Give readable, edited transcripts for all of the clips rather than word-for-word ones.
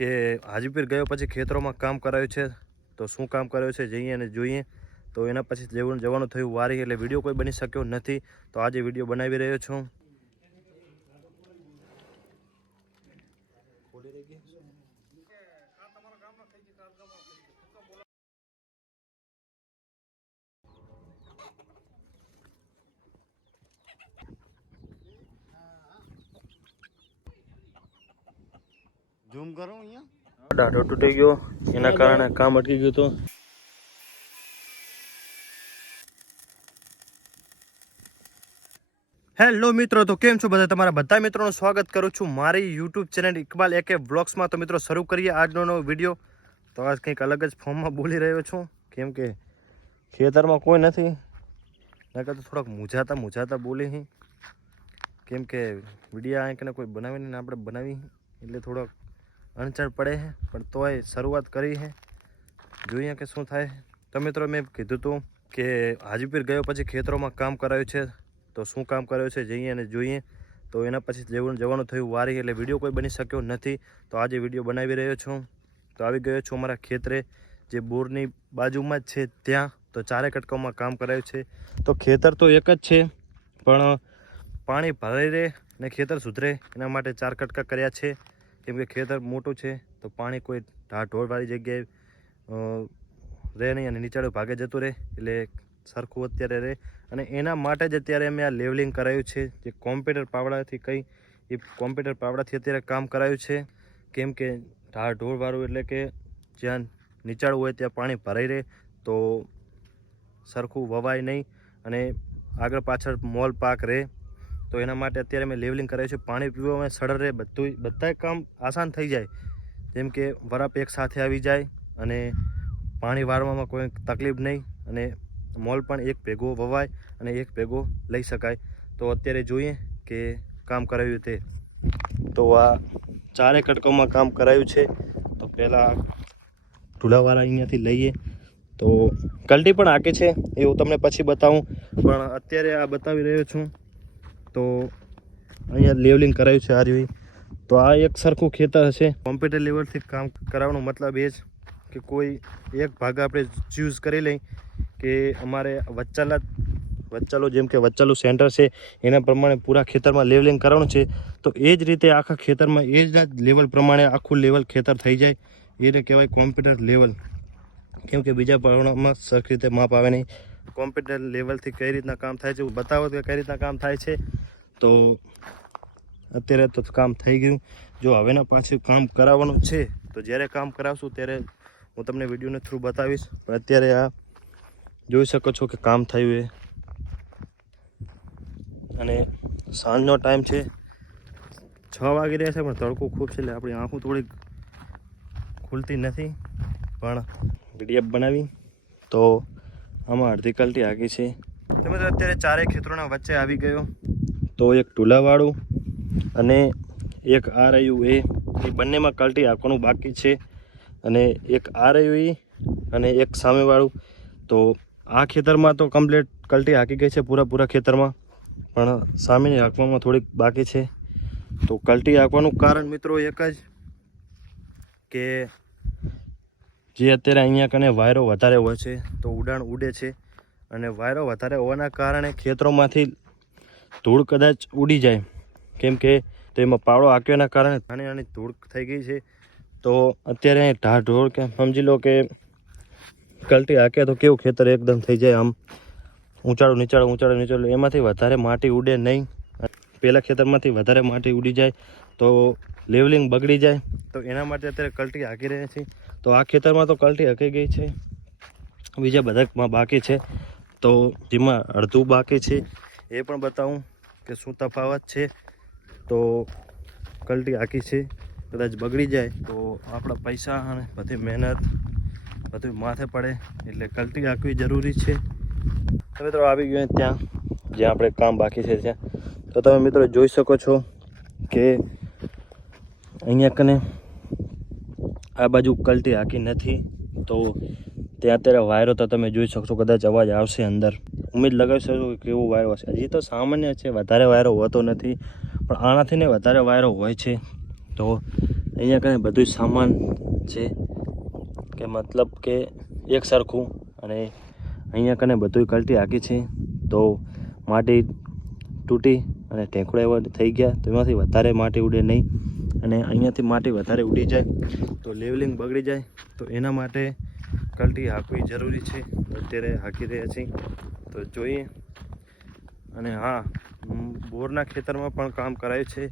કે હાજીપીર ગયો પછી ખેતરોમાં કામ કરાયું છે, તો શું કામ કરાયું છે જઈએ અને જોઈએ. તો એના પછી જવાનું થયું વારી, એટલે વિડીયો કોઈ બની શક્યો નથી, તો આજે વિડીયો બનાવી રહ્યો છું. ઝૂમ કરો અહીંયા. દાઢો તૂટી ગયો, એના કારણે કામ અટકી ગયું હતું. હેલો મિત્રો, તો કેમ છો બધા? તમારા બધા મિત્રોનું સ્વાગત કરું છું મારી યુટ્યુબ ચેનલ ઇકબાલ એકે બ્લોગ્સમાં. તો મિત્રો શરૂ કરીએ આજનો નવો વિડીયો. તો આજ કંઈક અલગ જ ફોર્મમાં બોલી રહ્યો છું, કેમ કે ખેતરમાં કોઈ નથી, નકર તો થોડાક મૂંઝાતા બોલી, કેમ કે વિડીયો આંકને કોઈ બનાવીને આપણે બનાવી એટલે થોડોક અણચણ પડે છે, પણ તોય શરૂઆત કરી છે, જોઈએ કે શું થાય. તો મિત્રો મેં કીધું હતું કે હાજીપીર ગયો પછી ખેતરોમાં કામ કરાયું છે, તો શું કામ કરાયું છે જઈએ અને જોઈએ. તો એના પછી જવાનું થયું વારી, એટલે વિડીયો કોઈ બની શક્યો નથી, તો આજે વિડીયો બનાવી રહ્યો છું. તો આવી ગયો છું અમારા ખેતરે, જે બોરની બાજુમાં જ છે ત્યાં. તો 4 કટકામાં કામ કરાયું છે. તો ખેતર તો એક જ છે, પણ પાણી ભરાઈ રહે ને ખેતર સુધરે એના માટે 4 કટકા કર્યા છે, કેમ કે ખેતર મોટું છે, તો પાણી કોઈ ઢોળવાળી જગ્યાએ રહે નહીં અને નીચાડું ભાગે જતું રહે, એટલે સરખું અત્યારે રહે. અને એના માટે જ અત્યારે અમે આ લેવલિંગ કરાયું છે, જે કોમ્પ્યુટર પાવડાથી એ કોમ્પ્યુટર પાવડાથી અત્યારે કામ કરાયું છે, કેમ કે ઢોળવાળું એટલે કે જ્યાં નીચાડું હોય ત્યાં પાણી ભરાઈ રહે, તો સરખું વવાય નહીં અને આગળ પાછળ મોલ પાક રહે. તો એના માટે અત્યારે મેં લેવલિંગ કરાયું છે. પાણી પીવામાં સરળ રહે, બધા કામ આસાન થઈ જાય, જેમ કે વરાપ એક સાથે આવી જાય અને પાણી વાળવામાં કોઈ તકલીફ નહીં, અને મોલ પણ એક ભેગો વવાય અને એક ભેગો લઈ શકાય. તો અત્યારે જોઈએ કે કામ કરાવ્યું તે. તો આ 4 કટકામાં કામ કરાયું છે. તો પહેલાં ઢુલાવાળા અહીંયાથી લઈએ, તો કલટી પણ આકે છે, એવું તમને પછી બતાવું, પણ અત્યારે આ બતાવી રહ્યો છું. તો અહીંયા લેવલિંગ કરાયું છે આ રહ્યું. તો આ એક સરખું ખેતર હશે. કોમ્પ્યુટર લેવલથી કામ કરાવવાનો મતલબ એ જ કે કોઈ એક ભાગ આપણે ચૂઝ કરી લઈ કે અમારે વચ્ચાલો જેમ કે વચ્ચાલું સેન્ટર છે, એના પ્રમાણે પૂરા ખેતરમાં લેવલિંગ કરવાનું છે. તો એ જ રીતે આખા ખેતરમાં એ જ લેવલ પ્રમાણે આખું લેવલ ખેતર થઈ જાય, એને કહેવાય કોમ્પ્યુટર લેવલ. કેમ કે બીજા પ્રમાણમાં સરખી રીતે માપ આવે નહીં. કોમ્પ્યુટર લેવલથી કઈ રીતના કામ થાય છે બતાવો કે કઈ રીતના કામ થાય છે. તો અત્યારે તો કામ થઈ ગયું. જો હવેના પાછું કામ કરાવવાનું છે, તો જ્યારે કામ કરાવશું ત્યારે હું તમને વિડીયોના થ્રુ બતાવીશ. પણ અત્યારે આ જોઈ શકો છો કે કામ થયું એ, અને સાંજનો ટાઈમ છે, 6 વાગી રહ્યા છે, પણ તડકો ખૂબ છે એટલે આપણી આંખો થોડીક ખુલતી નથી. પણ વિડીયો બનાવી તો આમાં અડધી કલટી આગી છે. તમે તો અત્યારે 4 ખેતરોના વચ્ચે આવી ગયો. તો એક ઢુલાવાળું અને એક આ રહ્યું એ બંનેમાં કલટી હાંકવાનું બાકી છે, અને એક આ રહ્યું અને એક સામેવાળું. તો આ ખેતરમાં તો કમ્પ્લીટ કલટી હાંકી ગઈ છે પૂરા ખેતરમાં, પણ સામેની હાંકવામાં થોડીક બાકી છે. તો કલટી હાંકવાનું કારણ મિત્રો એક જ કે જે અત્યારે અહીંયા કને વાયરો વધારે હોય છે, તો ઉડાણ ઉડે છે, અને વાયરો વધારે હોવાના કારણે ખેતરોમાંથી ધૂળ કદાચ ઉડી જાય, કેમ કે તો એમાં પાવડો હાંક્યાના કારણે નાની ધૂળ થઈ ગઈ છે. તો અત્યારે ઢોળ કે સમજી લો કે કલટી હાંકે તો કેવું ખેતર એકદમ થઈ જાય, આમ ઊંચાડું નીચાડું, એમાંથી વધારે માટી ઉડે નહીં. પહેલાં ખેતરમાંથી વધારે માટી ઉડી જાય તો લેવલિંગ બગડી જાય. તો એના માટે અત્યારે કલટી હાંકી રહી છે. તો આ ખેતરમાં તો કલટી હાંકી ગઈ છે, બીજા બધામાં બાકી છે. તો જેમાં અડધું બાકી છે એ પણ બતાવું કે શું તફાવત છે. તો કલટી હાંકી છે, કદાચ બગડી જાય તો આપણા પૈસા અને બધી મહેનત બધું માથે પડે, એટલે કલટી હાંકવી જરૂરી છે. તો મિત્રો આવી ગયો ત્યાં જ્યાં આપણે કામ બાકી છે ત્યાં. તો તમે મિત્રો જોઈ શકો છો કે અહીંયા કને આ બાજુ કલટી હાંકી નથી. તો ત્યાં અત્યારે વાયરો તો તમે જોઈ શકશો, કદાચ અવાજ આવશે અંદર. ઉમેદ લગાવી શકો કે કેવો વાયરો હશે. હજી તો સામાન્ય છે, વધારે વાયરો હોતો નથી, પણ આનાથી ને વધારે વાયરો હોય છે. તો અહીંયા કને બધું સામાન છે કે મતલબ કે એક સરખું, અને અહીંયા કને બધું કલટી હાકી છે તો માટી તૂટી અને ઢેંકડા એવા થઈ ગયા તો એમાંથી વધારે માટી ઉડે નહીં, અને અહીંયાથી માટી વધારે ઉડી જાય તો લેવલિંગ બગડી જાય, તો એના માટે કલટી હાંકવી જરૂરી છે. અત્યારે હાંકી રહ્યા છીએ તો જોઈએ. અને હા, બોરના ખેતરમાં પણ કામ કરાયું છે.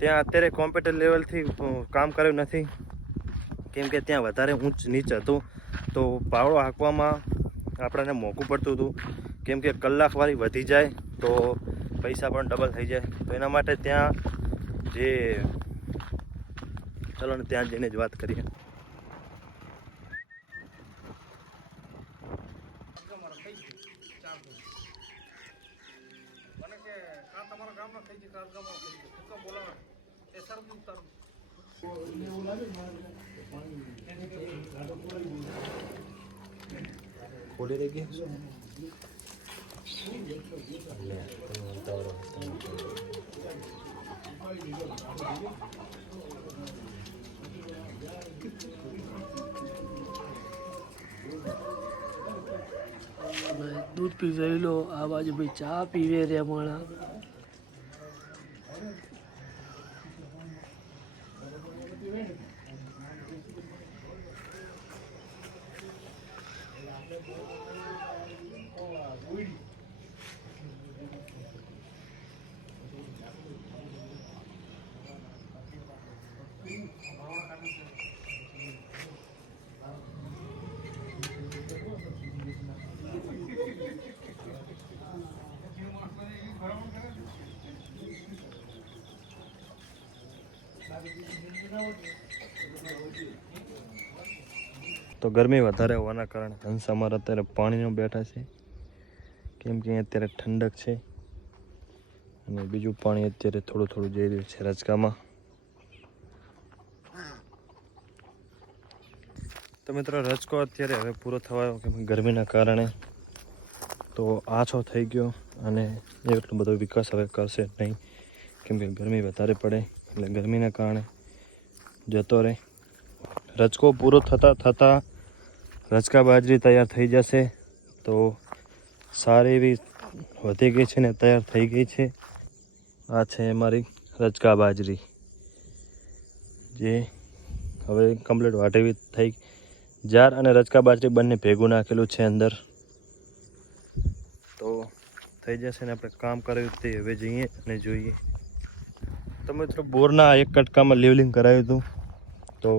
ત્યાં અત્યારે કોમ્પ્યુટર લેવલથી કામ કર્યું નથી, કેમ કે ત્યાં વધારે ઊંચ નીચ હતું તો પાવડો હાંકવામાં આપણને મોંઘું પડતું હતું, કેમ કે કલાકવાળી વધી જાય તો પૈસા પણ ડબલ થઈ જાય. તો એના માટે ત્યાં ચલો ને ત્યાં જઈને જ વાત કરીએ. ખોલી રહી ગયા दूध पी गई लो आ बाजू भाई चा पीवे रे माणा તો ગરમી વધારે હોવાના કારણે હંસ અમારા અત્યારે પાણીમાં બેઠા છે, કેમ કે અત્યારે ઠંડક છે, અને બીજું પાણી અત્યારે થોડું થોડું જઈ રહ્યું છે રજકામાં. તો મિત્રો રજકો અત્યારે હવે પૂરો થવાયો, કેમ કે ગરમીના કારણે તો આછો થઈ ગયો, અને એટલો બધો વિકાસ હવે કરશે નહીં, કેમ કે ગરમી વધારે પડે એટલે ગરમીના કારણે જતો રહે. રજકો પૂરો થતાં રજકા બાજરી તૈયાર થઈ જશે. તો સારી એવી વધી ગઈ છે ને તૈયાર થઈ ગઈ છે. આ છે અમારી રજકા બાજરી, જે હવે કમ્પ્લીટ વાટેવી થઈ. જાર અને રજકા બાજરી બંને ભેગું નાખેલું છે અંદર, તો થઈ જશે ને આપણે કામ કર્યું તે હવે જઈએ અને જોઈએ. તો મિત્રો બોરના એક કટકામાં લેવલિંગ કરાવ્યું હતું તો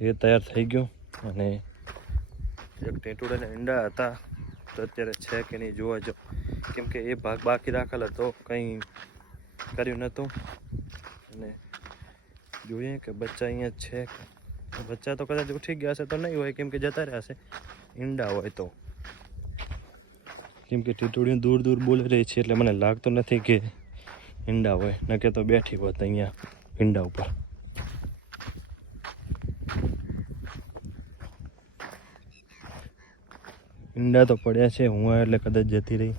એ તૈયાર થઈ ગયું, અને એક ટેટુડાના ઈંડા હતા તો અત્યારે છે કે નહીં જોવા જાઓ, કેમ કે એ ભાગ બાકી રાખેલ હતો, કંઈ કર્યું નહોતું. અને જોઈએ કે બચ્ચા અહીંયા છે. બચ્ચા તો કદાચ ઉઠી ગયા હશે તો નહીં હોય, કેમ કે જતા રહ્યા હશે. ઈંડા હોય તો, કેમ કે ટીટુડીઓ દૂર દૂર બોલી રહી છે એટલે મને લાગતું નથી કે ઈંડા હોય, ન કે તો બેઠી હોત અહીંયા ઈંડા ઉપર. ઈંડા તો પડ્યા છે, હું એટલે કદાચ જતી રહી.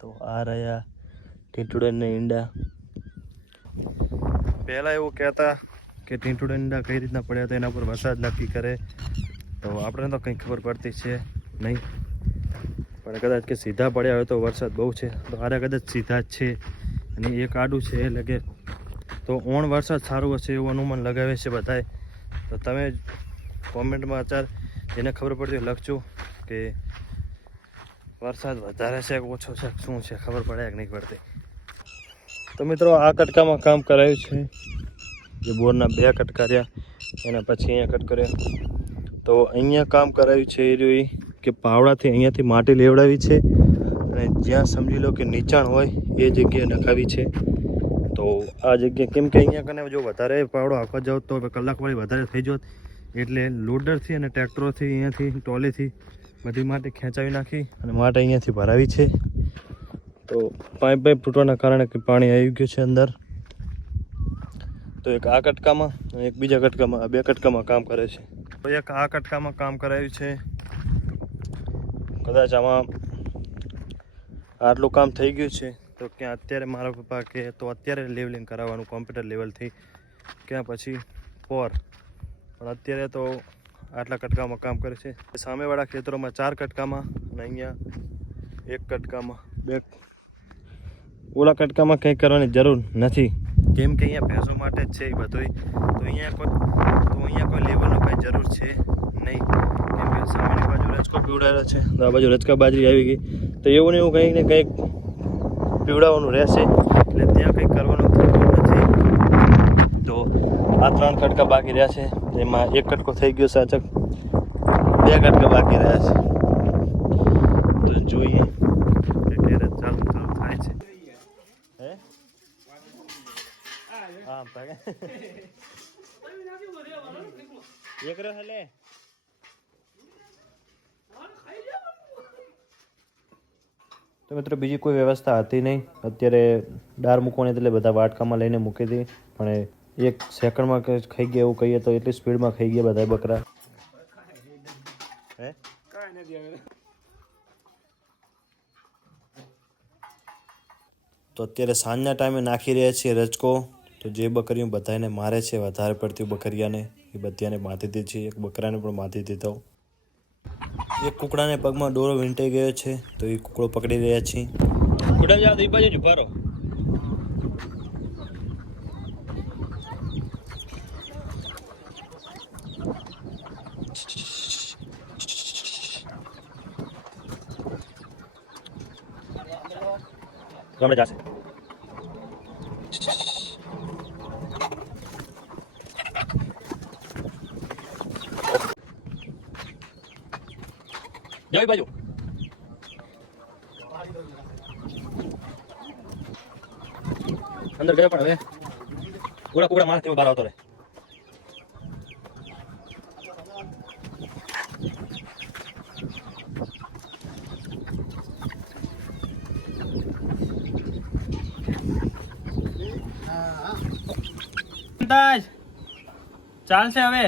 તો આ રહ્યા ટીટુડાના ઈંડા. પહેલાં એવું કહેતા કે ટીટુડા ઈંડા કઈ રીતના પડ્યા હતા એના પર વરસાદ નક્કી કરે, તો આપણે તો કંઈ ખબર પડતી છે નહીં, પણ કદાચ કે સીધા પડ્યા હોય તો વરસાદ બહુ છે, તો આરે કદાચ સીધા જ છે, અને એક આડું છે એટલે કે તો ઓણ વરસાદ સારું હશે એવું અનુમાન લગાવે છે બધાએ. તો તમે કોમેન્ટમાં અત્યારે જેને ખબર પડતી હોય લખજો કે વરસાદ વધારે છે કે ઓછો છે, શું છે, ખબર પડે કે નહીં પડતી. તો મિત્રો આ કટકામાં કામ કરાયું છે, જે બોરના 2 કટકા રહ્યા એના પછી અહીંયા કટ કર્યા. તો અહીંયા કામ કરાયું છે એ રહ્યું કે પાવડાથી અહીંયાથી માટી લેવડાવી છે, અને જ્યાં સમજી લો કે નીચાણ હોય એ જગ્યાએ નખાવી છે. તો આ જગ્યા કેમ કે અહીંયા કને જો વધારે પાવડો હાંકવા જાવ તો કલાકવાળી વધારે થઈ જોત, એટલે લોડરથી અને ટ્રેક્ટરોથી અહીંયાથી ટોલીથી બધી માટી ખેંચાવી નાખી અને માટી અહીંયાથી ભરાવી છે. તો પાઇપ તૂટવાના કારણે કે પાણી આવી ગયું છે અંદર. તો એક આ કટકામાં અને એક બીજા કટકામાં, આ 2 કટકામાં કામ કરે છે. તો એક આ કટકામાં કામ કરાયું છે. કદાચ આમાં આટલું કામ થઈ ગયું છે તો ક્યાં અત્યારે મારા પપ્પા કે તો અત્યારે લેવલિંગ કરાવવાનું કોમ્પ્યુટર લેવલથી, ક્યાં પછી 4, પણ અત્યારે તો આટલા કટકામાં કામ કરે છે. સામેવાળા ખેતરોમાં 4 કટકામાં અને અહીંયા 1 કટકામાં. ઓલા કટકામાં કંઈ કરવાની જરૂર નથી, કેમ કે અહીંયા ભેંસો માટે જ છે એ બધું. તો અહીંયા કોઈ લેવલનું કાંઈ જરૂર છે નહીં, કેમ કે સામેની બાજુ રચકો પીવડાવેલો છે, તો આ બાજુ રચકા બાજરી આવી ગઈ. તો એવું ને એવું કંઈક ને કંઈક પીવડાવવાનું રહેશે, એટલે ત્યાં કંઈક કરવાનું નથી. તો આ 3 કટકા બાકી રહ્યા છે, એમાં 1 કટકો થઈ ગયો સાચક, 2 કટકા બાકી રહ્યા છે. તો જોઈએ કે ક્યારે ચાલુ થાય છે. હે હા ભાઈ એક રહે લે. તો મિત્રો બીજી કોઈ વ્યવસ્થા હતી નહીં. અત્યારે દાળ મૂકવાની એટલે બધા વાટકામાં લઈને મૂકી હતી, પણ 1 સેકન્ડમાં ખાઈ ગયા એવું કહીએ તો એટલી સ્પીડમાં ખાઈ ગયા બધા બકરા. હે તો અત્યારે સાંજના ટાઈમે નાખી રહ્યા છીએ રચકો. તો જે બકરીઓ બધાને મારે છે વધારે પડતી બકરીયાને, એ બધાને બાંધી દીધી છે. એક બકરાને પણ બાંધી દીધો. એક કુકડાને પગમાં દોરો વીંટાઈ ગયો છે, તો એ કુકડો પકડી રહ્યા છીએ. કુકડા જાવ તો એ બાજુ જ ઉભા રહો. ગામડે જાશે. જાવ બાજુ. અંદર ગયો પણ હવે કુકડા માણસ તેવો બહાર આવતો રહે. ચાલશે હવે.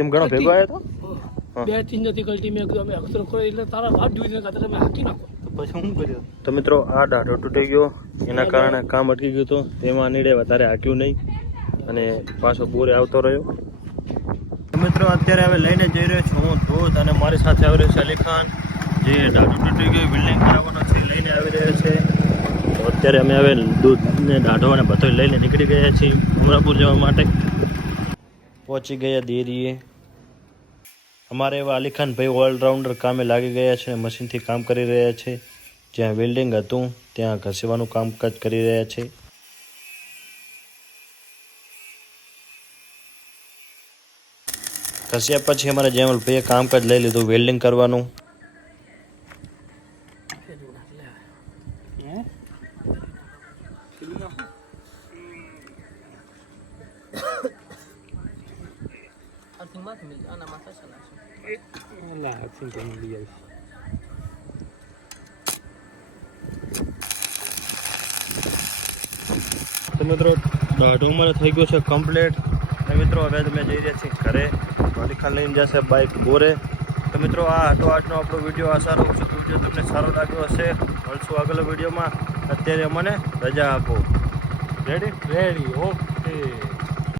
એમ ઘણો ભેગો આવ્યો તો 2-3 નથી કલટી મેં કીધું અમે અક્ષર કરો એટલે તારા વાત જોઈને કાતર અમે હાકી નાખો. પછી શું કર્યું? તો મિત્રો આ દાઢો તૂટી ગયો, એના કારણે કામ અટકી ગયું હતું. તેમાં નીડે વધારે હાક્યું નહીં અને પાછો બોરે આવતો રહ્યો. તો મિત્રો અત્યારે હવે લઈને જઈ રહ્યો છું હું ધોધ, અને મારી સાથે આવી રહ્યો છે અલી ખાન, જે દાઢો તૂટી ગયો બિલ્ડિંગ કરાવવાનો છે લઈને આવી રહ્યો છે. તો અત્યારે અમે હવે દૂધ ને દાઢો અને બધો લઈને નીકળી ગયા છીએ અમરાપુર જવા માટે. પહોંચી ગયા દેરીએ. અમારે એવા અલીખાન ભાઈ ઓલરાઉન્ડર કામે લાગી ગયા છે, મશીનથી કામ કરી રહ્યા છે. જ્યાં વેલ્ડિંગ હતું ત્યાં ઘસીવાનું કામકાજ કરી રહ્યા છે. ઘસ્યા પછી અમારે જેમલ ભાઈએ કામકાજ લઈ લીધું વેલ્ડિંગ કરવાનું. તો મિત્રો દાઢો અમારે થઈ ગયો છે કમ્પ્લીટ. અને મિત્રો હવે તમે જઈ રહ્યા છીએ ઘરે. અલીખાન લઈને જશે બાઇક બોરે. તો મિત્રો આ હતો આજનો આપણો વિડીયો. આશા રાખું છું વિડીયો તમને સારો લાગ્યો હશે. મળશું આગળ વિડીયોમાં. અત્યારે અમને રજા આપો. રેડી? રેડી. ઓકે.